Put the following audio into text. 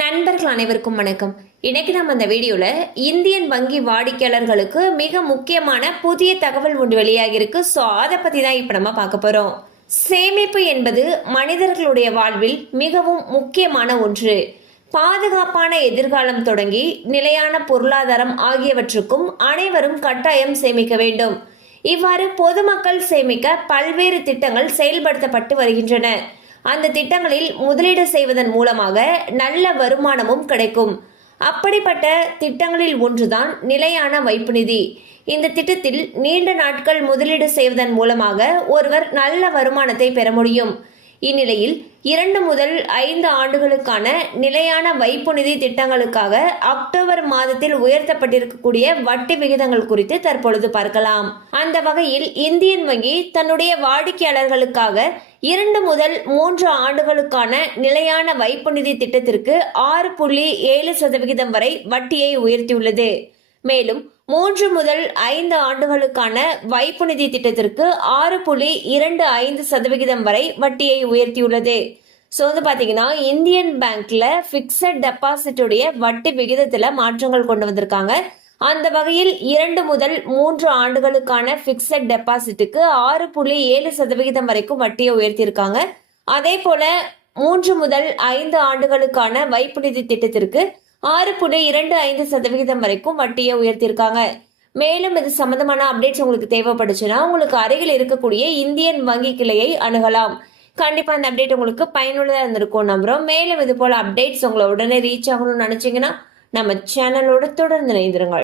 நண்பர்கள் அனைவருக்கும் வணக்கம் இன்னைக்கு நம்ம இந்த வீடியோவில் இந்தியன் வங்கி வாடிக்கையாளர்களுக்கு மிக முக்கியமான புதிய தகவல் ஒன்று வெளியாகிருக்கு ஸோ அதை பற்றி தான் இப்போ நம்ம பார்க்க போகிறோம் சேமிப்பு என்பது மனிதர்களுடைய வாழ்வில் மிகவும் முக்கியமான ஒன்று பாதுகாப்பான எதிர்காலம் தொடங்கி நிலையான பொருளாதாரம் ஆகியவற்றுக்கும் அனைவரும் கட்டாயம் சேமிக்க வேண்டும் இவ்வாறு பொதுமக்கள் சேமிக்க பல்வேறு திட்டங்கள் செயல்படுத்தப்பட்டு வருகின்றன அந்த திட்டங்களில் முதலீடு செய்வதன் மூலமாக நல்ல வருமானமும் கிடைக்கும் அப்படிப்பட்ட திட்டங்களில் ஒன்றுதான் நிலையான வைப்பு நிதி இந்த திட்டத்தில் நீண்ட நாட்கள் முதலீடு செய்வதன் மூலமாக ஒருவர் நல்ல வருமானத்தை பெற முடியும் இந்நிலையில் இரண்டு முதல் ஐந்து ஆண்டுகளுக்கான நிலையான வைப்பு நிதி திட்டங்களுக்காக அக்டோபர் மாதத்தில் உயர்த்தப்பட்டிருக்கக்கூடிய வட்டி விகிதங்கள் குறித்து தற்பொழுது பார்க்கலாம் அந்த வகையில் இந்தியன் வங்கி தன்னுடைய வாடிக்கையாளர்களுக்காக இரண்டு முதல் மூன்று ஆண்டுகளுக்கான நிலையான வைப்பு நிதி திட்டத்திற்கு ஆறு புள்ளி ஏழு சதவிகிதம் வரை வட்டியை உயர்த்தியுள்ளது மேலும் மூன்று முதல் ஐந்து ஆண்டுகளுக்கான வைப்பு நிதி திட்டத்திற்கு ஆறு புள்ளி இரண்டு ஐந்து சதவிகிதம் வரை வட்டியை உயர்த்தியுள்ளது ஸோ வந்து பார்த்தீங்கன்னா இந்தியன் பேங்க்ல ஃபிக்ஸட் டெபாசிட்டுடைய வட்டி விகிதத்தில் மாற்றங்கள் கொண்டு வந்திருக்காங்க அந்த வகையில் இரண்டு முதல் மூன்று ஆண்டுகளுக்கான பிக்சட் டெபாசிட்டுக்கு ஆறு புள்ளி ஏழு சதவிகிதம் வரைக்கும் வட்டியை உயர்த்தியிருக்காங்க அதே போல மூன்று முதல் ஐந்து ஆண்டுகளுக்கான வைப்பு நிதி திட்டத்திற்கு ஆறு புள்ளி இரண்டு ஐந்து சதவிகிதம் வரைக்கும் வட்டியை உயர்த்தியிருக்காங்க மேலும் இது சம்பந்தமான அப்டேட்ஸ் உங்களுக்கு தேவைப்படுச்சுன்னா உங்களுக்கு அருகில் இருக்கக்கூடிய இந்தியன் வங்கி கிளையை அணுகலாம் கண்டிப்பா அந்த அப்டேட் உங்களுக்கு பயனுள்ளதாக இருந்திருக்கும் நம்புறோம் மேலும் இது போல அப்டேட்ஸ் உங்களை உடனே ரீச் ஆகணும்னு நினைச்சீங்கன்னா நம்ம சேனலோட தொடர்ந்து இணைந்திருங்கள்